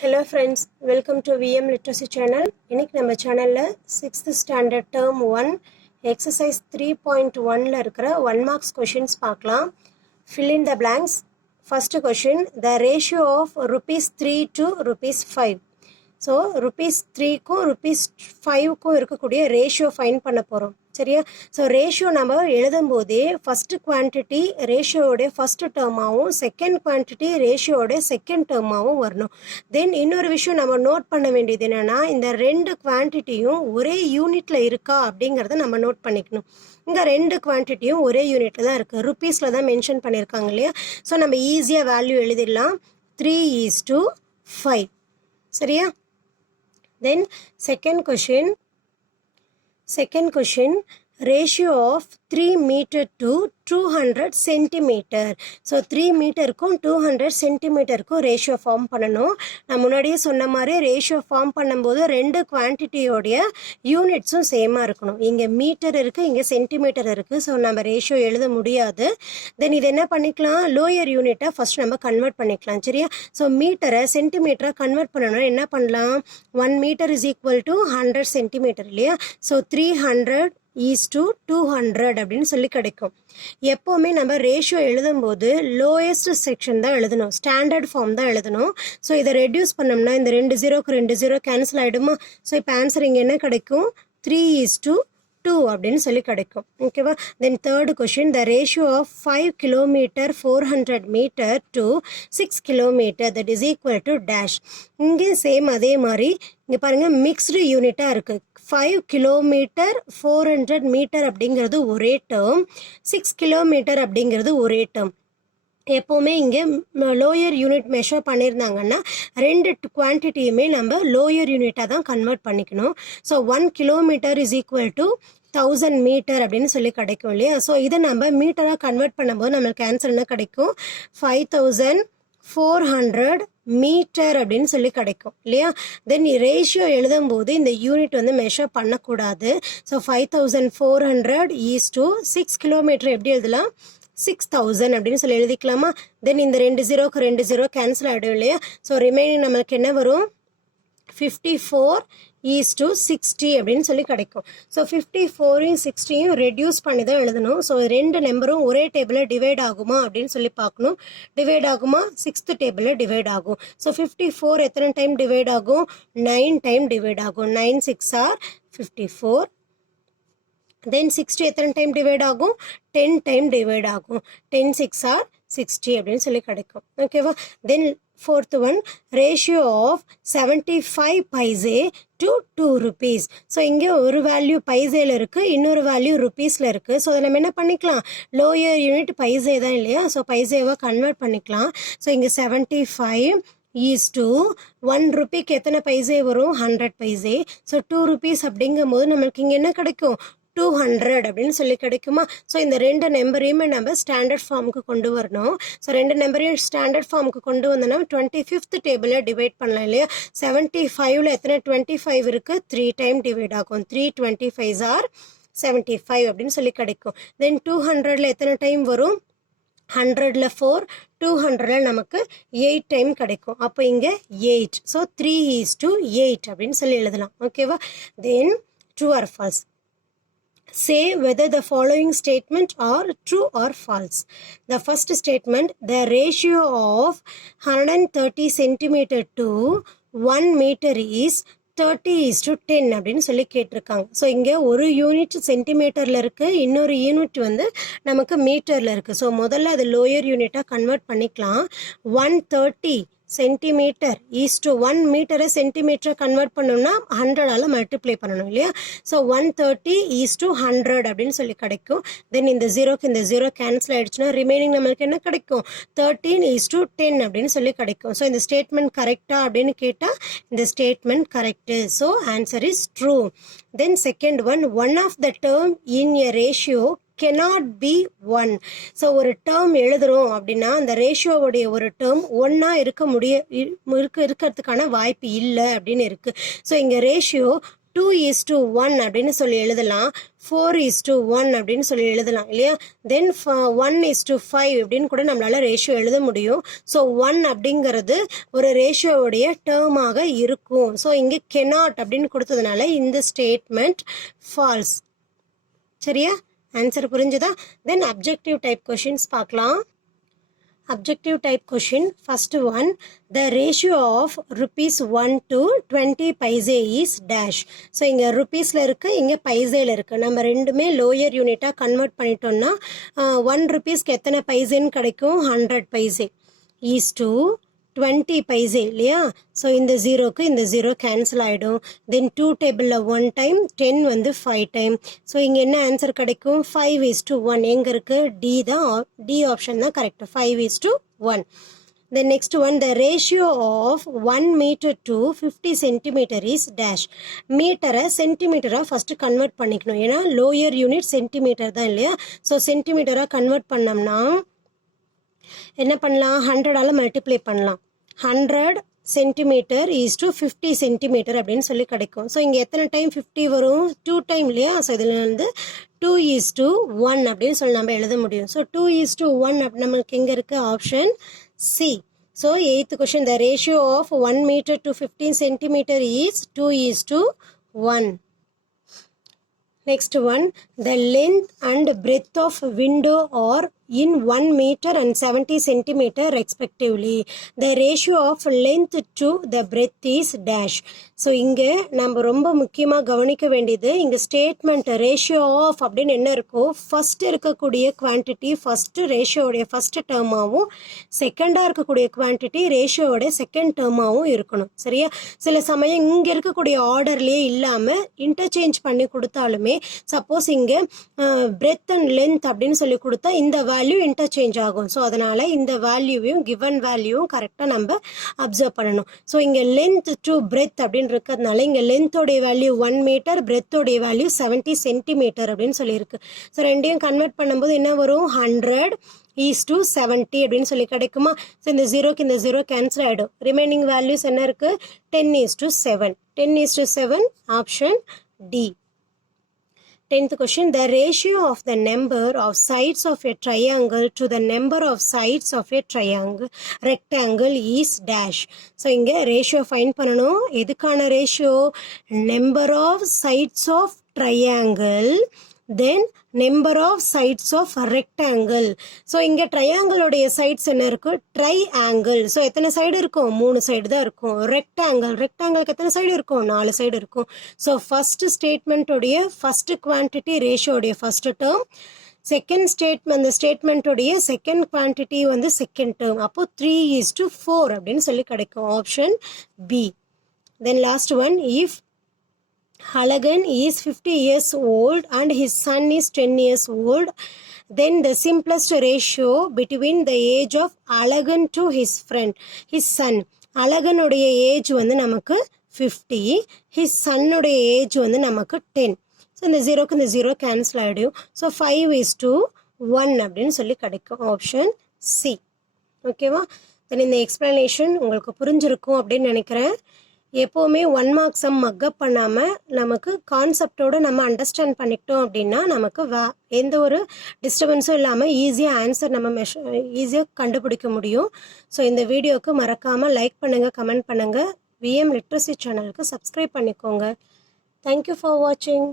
Hello friends, welcome to VM Literacy channel. இன்னைக்கு நம்ம சேனல்ல 6th standard term 1 exercise 3.1ல இருக்கிற 1 marks questions பார்க்கலாம். Fill in the blanks. First question, the ratio of rupees 3 to rupees 5. So rupees 3 க்கும் rupees 5 க்கும் இருக்கக்கூடிய ratio find பண்ண போறோம். சரியா? ஸோ ரேஷியோ நம்ம எழுதும் போதே ஃபர்ஸ்ட் குவான்டிட்டி ரேஷியோட ஃபர்ஸ்ட் டேர்மாகவும் செகண்ட் குவான்டிட்டி ரேஷியோட செகண்ட் டேர்மாகவும் வரணும். தென் இன்னொரு விஷயம் நம்ம நோட் பண்ண வேண்டியது என்னன்னா, இந்த ரெண்டு குவான்டிட்டியும் ஒரே யூனிட்ல இருக்கா அப்படிங்கிறத நம்ம நோட் பண்ணிக்கணும். இங்கே ரெண்டு குவான்டிட்டியும் ஒரே யூனிட்ல தான் இருக்குது, ருப்பீஸில் தான் மென்ஷன் பண்ணியிருக்காங்க இல்லையா? ஸோ நம்ம ஈஸியாக வேல்யூ எழுதிடலாம். 3:5. சரியா? Then second question, ratio of 3 meter to 200 centimeter. So 3 மீட்டருக்கும் 200 சென்டிமீட்டருக்கும் ரேஷியோ ஃபார்ம் பண்ணணும். நான் முன்னாடியே சொன்ன மாதிரி ரேஷியோ ஃபார்ம் பண்ணும்போது ரெண்டு குவான்டிட்டியோடைய யூனிட்ஸும் சேமாக இருக்கணும். இங்கே மீட்டர் இருக்குது, இங்கே சென்டிமீட்டர் இருக்குது. ஸோ நம்ம ரேஷியோ எழுத முடியாது. தென் இது என்ன பண்ணிக்கலாம், லோயர் யூனிட்டை ஃபர்ஸ்ட் நம்ம கன்வெர்ட் பண்ணிக்கலாம். சரியா? ஸோ மீட்டரை சென்டிமீட்டராக கன்வெர்ட் பண்ணணும்னா என்ன பண்ணலாம், 1 metre is equal to 100 centimetre இல்லையா? ஸோ 300 is to 200 அப்படின்னு சொல்லி கிடைக்கும். எப்போவுமே நம்ம ரேஷியோ எழுதும்போது லோயஸ்ட் செக்ஷன் தான் எழுதணும், ஸ்டாண்டர்ட் ஃபார்ம் தான் எழுதணும். ஸோ இதை ரெடியூஸ் பண்ணோம்னா இந்த 2 0க்கு 2 0 கேன்சல் ஆகிடுமா? ஸோ இப்போ ஆன்சர் இங்கே என்ன கிடைக்கும், 3:2 அப்படின்னு சொல்லி கிடைக்கும். ஓகேவா? Then third question, the ratio of 5 kilometre 400 metre to 6 kilometre that is equal to dash. இங்கே சேம் அதே மாதிரி இங்கே பாருங்கள் மிக்ஸ்டு யூனிட்டாக இருக்குது. 5 கிலோமீட்டர் 400 மீட்டர் அப்படிங்கிறது ஒரே டேர்ம், 6 கிலோமீட்டர் அப்படிங்கிறது ஒரே டேர்ம். எப்போவுமே இங்கே லோயர் யூனிட் மெஷர் பண்ணியிருந்தாங்கன்னா ரெண்டு குவான்டிட்டியுமே நம்ம லோயர் யூனிட்டாக தான் கன்வெர்ட் பண்ணிக்கணும். So 1 kilometre is equal to 1000 metre அப்படின்னு சொல்லி கிடைக்கும் இல்லையா? ஸோ இதை நம்ம மீட்டராக கன்வெர்ட் பண்ணும்போது நம்மளுக்கு ஆன்சர் என்ன கிடைக்கும், 5400 மீட்டர் அப்படின்னு சொல்லி கிடைக்கும் இல்லையா? தென் ரேஷியோ எழுதும் போது இந்த யூனிட் வந்து மெஷர் பண்ணக்கூடாது. ஸோ 5400 ஈஸ் டு 6 கிலோமீட்டர் எப்படி எழுதலாம், 6000 அப்படின்னு சொல்லி எழுதிக்கலாமா? தென் இந்த 2 0க்கு 2 0 கேன்சல் ஆகிடும் இல்லையா? ஸோ ரிமைனிங் நம்மளுக்கு என்ன வரும், 54:60 அப்படின்னு சொல்லி கிடைக்கும். ஸோ 54யும் 60யும் ரெடியூஸ் பண்ணி தான் எழுதணும். ஸோ ரெண்டு நம்பரும் ஒரே டேபிளில் டிவைட் ஆகுமா அப்படின்னு சொல்லி பார்க்கணும். டிவைட் ஆகுமா, 6th டேபிளில் டிவைட் ஆகும். ஸோ 54 எத்தனை டைம் டிவைட் ஆகும், 9 டைம் டிவைட் ஆகும். 9 6 are 54. தென் 60 எத்தனை டைம் டிவைட் ஆகும், 10 டைம் டிவைட் ஆகும். 10 6 are 60 அப்படின்னு சொல்லி கிடைக்கும். ஓகேவா? தென் fourth one, ratio of 75 paise to 2 rupees. So இங்கே ஒரு வேல்யூ பைசேல இருக்குது, இன்னொரு வேல்யூ ருப்பீஸில் இருக்குது. ஸோ அதை நம்ம என்ன பண்ணிக்கலாம், லோயர் யூனிட் பைசே தான் இல்லையா? ஸோ பைசேவை கன்வெர்ட் பண்ணிக்கலாம். ஸோ இங்கே 75 is to 1 ரூபிக்கு எத்தனை பைசே வரும், 100 பைசே. ஸோ 2 rupees அப்படிங்கும் போது நம்மளுக்கு இங்கே என்ன கிடைக்கும், 200 அப்படின்னு சொல்லி கிடைக்குமா? ஸோ இந்த ரெண்டு நம்பரையுமே நம்ம ஸ்டாண்டர்ட் ஃபார்முக்கு கொண்டு வரணும். ஸோ ரெண்டு நம்பரையும் ஸ்டாண்டர்ட் ஃபார்முக்கு கொண்டு வந்தோம்னா 25th டேபிளில் டிவைட் பண்ணலாம் இல்லையா? 75ல் எத்தனை 25 இருக்குது, 3 டைம் டிவைட் ஆகும். 3 25s are 75 அப்படின்னு சொல்லி கிடைக்கும். தென் 200ல் எத்தனை டைம் வரும், 100ல் 4, 200ல் நமக்கு 8 டைம் கிடைக்கும். அப்போ இங்கே 8. ஸோ 3:8 அப்படின்னு சொல்லி எழுதலாம். ஓகேவா? தென் true or false. Say whether the following statement are true or false. The first statement, the ratio of 130 centimeter to 1 meter is 30:10 அப்படின்னு சொல்லி கேட்டிருக்காங்க. ஸோ இங்கே ஒரு யூனிட் சென்டிமீட்டரில் இருக்குது, இன்னொரு யூனிட் வந்து நமக்கு மீட்டரில் இருக்குது. ஸோ முதல்ல அது லோயர் யூனிட்டாக கன்வெர்ட் பண்ணிக்கலாம். 130 சென்டிமீட்டர் ஈஸ் டு 1 மீட்டரை சென்டிமீட்டரை கன்வெர்ட் பண்ணோம்னா 100ஆல் மல்டிப்ளை பண்ணணும் இல்லையா? ஸோ 130 ஈஸ் டு 100 அப்படின்னு சொல்லி கிடைக்கும். தென் இந்த 0க்கு இந்த 0 கேன்சல் ஆகிடுச்சுன்னா ரிமைனிங் நம்மளுக்கு என்ன கிடைக்கும், 13:10 அப்படின்னு சொல்லி கிடைக்கும். ஸோ இந்த ஸ்டேட்மெண்ட் கரெக்டா அப்படின்னு கேட்டால் இந்த statement correct. So answer is true. Then second one of the term in a ratio cannot be 1. ஸோ ஒரு டேர்ம் எழுதுகிறோம் அப்படின்னா அந்த ரேஷியோவுடைய ஒரு டேர்ம் ஒன்றா இருக்கிறதுக்கான வாய்ப்பு இல்லை அப்படின்னு இருக்குது. ஸோ இங்கே ரேஷியோ 2:1 அப்படின்னு சொல்லி எழுதலாம், 4:1 அப்படின்னு சொல்லி எழுதலாம் இல்லையா. தென் 1:5 அப்படின்னு கூட நம்மளால ரேஷியோ எழுத முடியும். ஸோ 1 அப்படிங்கிறது ஒரு ரேஷியோவுடைய டேர்மாக இருக்கும். ஸோ இங்கே cannot அப்படின்னு கொடுத்ததுனால இந்த ஸ்டேட்மெண்ட் ஃபால்ஸ். சரியா, ஆன்சர் புரிஞ்சுதா? தென் அப்ஜெக்டிவ் டைப் கொஷின்ஸ் பார்க்கலாம். Objective type question, first one, the ratio of rupees 1 to 20 paise is dash. So இங்க rupeesல இருக்கு, இங்க பைசேல இருக்கு. நம்ம ரெண்டுமே லோயர் யூனிட்டா கன்வெர்ட் பண்ணிட்டோம்னா 1 rupeesக்கு எத்தனை பைசேன்னு கிடைக்கும்? 100 பைசே is to 20 பைசே இல்லையா. ஸோ இந்த ஜீரோக்கு இந்த ஜீரோ கேன்சல் ஆகிடும். தென் 2 டேபிளில் 1 டைம், 10 வந்து 5 டைம். ஸோ இங்கே என்ன ஆன்சர் கிடைக்கும்? 5:1. எங்கே இருக்குது? டி ஆப்ஷன் தான் correct. 5:1. Then next one, the ratio of 1 meter to 50 centimeter is dash. மீட்டரை சென்டிமீட்டராக ஃபஸ்ட்டு கன்வெர்ட் பண்ணிக்கணும். ஏன்னா லோயர் யூனிட் சென்டிமீட்டர் தான் இல்லையா. ஸோ சென்டிமீட்டராக கன்வெர்ட் பண்ணோம்னா என்ன பண்ணலாம்? 100ஆல் மல்டிப்ளை பண்ணலாம். 100 சென்டிமீட்டர் இஸ் டு 50 சென்டிமீட்டர் அப்படின்னு சொல்லி கிடைக்கும். ஸோ இங்கே எத்தனை டைம் 50 வரும்? 2 டைம் இல்லையா. ஸோ இதில் வந்து 2:1 அப்படின்னு சொல்லி நம்ம எழுத முடியும். ஸோ 2:1 அப்படி நம்மளுக்கு எங்கே இருக்குது? Option C. So 8th question, the ratio of 1 meter to 15 centimeter is 2:1. Next one, the length and breadth of window are in 1 meter and 70 centimeter respectively. The ratio of length to the breadth is dash. So இங்கே நம்ம ரொம்ப முக்கியமாக கவனிக்க வேண்டியது, இங்கே statement ratio of அப்படின்னு என்ன இருக்கோ, ஃபஸ்ட்டு இருக்கக்கூடிய குவான்டிட்டி ஃபஸ்ட்டு ரேஷியோடைய ஃபஸ்ட்டு டேர்மாகவும், செகண்டாக இருக்கக்கூடிய குவான்டிட்டி ரேஷியோடைய செகண்ட் டேர்மாகவும் இருக்கணும். சரியா? சில சமயம் இங்கே இருக்கக்கூடிய ஆர்டர்லேயே இல்லாமல் இன்டர்சேஞ்ச் பண்ணி கொடுத்தாலுமே, சப்போஸ் இங்கே பிரெத் அண்ட் லென்த் அப்படின்னு சொல்லி கொடுத்தா இந்த வேல்யூ இன்டர்சேஞ்ச் ஆகும். ஸோ அதனால் இந்த வேல்யூவையும் கிவன் வேல்யூவும் கரெக்டாக நம்ம அப்சர்வ் பண்ணணும். ஸோ இங்கே லென்த் டு பிரெத் அப்படின்னு இருக்கிறதுனால இங்கே லென்த்தோடைய வேல்யூ 1 மீட்டர், பிரெத்தோடைய வேல்யூ 70 சென்டிமீட்டர் அப்படின்னு சொல்லியிருக்கு. ஸோ ரெண்டையும் கன்வெர்ட் பண்ணும்போது என்ன வரும்? 100:70 அப்படின்னு சொல்லி கிடைக்குமா. ஸோ இந்த ஜீரோக்கு இந்த ஜீரோ கேன்சல் ஆகிடும். ரிமைனிங் வேல்யூஸ் என்ன இருக்குது? 10:7. 10:7 option D. 10th question, the ratio of the number of sides of a triangle to the number of sides of a rectangle is dash. So இங்க ratio find பண்ணணும். எதுக்கான ratio? Number of sides of triangle, then number of sides of rectangle. So இங்கே ட்ரையாங்கிளோடைய sides என்ன இருக்கும்? ட்ரைஆங்கிள். So எத்தனை side இருக்கும்? 3 side தான் இருக்கும். ரெக்டாங்கிளுக்கு எத்தனை சைடு இருக்கும்? 4 சைடு இருக்கும். ஸோ ஃபஸ்ட்டு ஸ்டேட்மெண்ட்டோடைய ஃபஸ்ட்டு குவான்டிட்டி ரேஷியோடைய ஃபஸ்ட்டு டேர்ம், செகண்ட் ஸ்டேட்மெண்ட் அந்த ஸ்டேட்மெண்ட்டோடைய செகண்ட் குவான்டிட்டி வந்து செகண்ட் டேர்ம். அப்போ 3:4 அப்படின்னு சொல்லி கிடைக்கும். Option B. Then last one, if Halagan is 50 years old and his son is 10 years old, then the simplest ratio between the age of Halagan to his son. Halagan-உடைய age வந்து நமக்கு 50, his son-உடைய age வந்து நமக்கு 10. So இந்த ஜீரோக்கு இந்த zero cancel ஆகிடும். So 5:1 அப்படின்னு சொல்லி கிடைக்கும். Option C. ஓகேவா? தென் இந்த எக்ஸ்பிளனேஷன் உங்களுக்கு புரிஞ்சிருக்கும் அப்படின்னு நினைக்கிறேன். எப்போவுமே 1 mark சம் மக்கப் பண்ணாமல் நமக்கு கான்செப்டோடு நம்ம அண்டர்ஸ்டாண்ட் பண்ணிக்கிட்டோம் அப்படின்னா நமக்கு எந்த ஒரு டிஸ்டர்பன்ஸும் இல்லாமல் ஈஸியாக ஆன்சர் நம்ம ஈஸியாக கண்டுபிடிக்க முடியும். ஸோ இந்த வீடியோவுக்கு மறக்காமல் லைக் பண்ணுங்கள், கமெண்ட் பண்ணுங்கள். விஎம் லிட்ரஸி சேனலுக்கு சப்ஸ்கிரைப் பண்ணிக்கோங்க. தேங்க்யூ ஃபார் வாட்சிங்.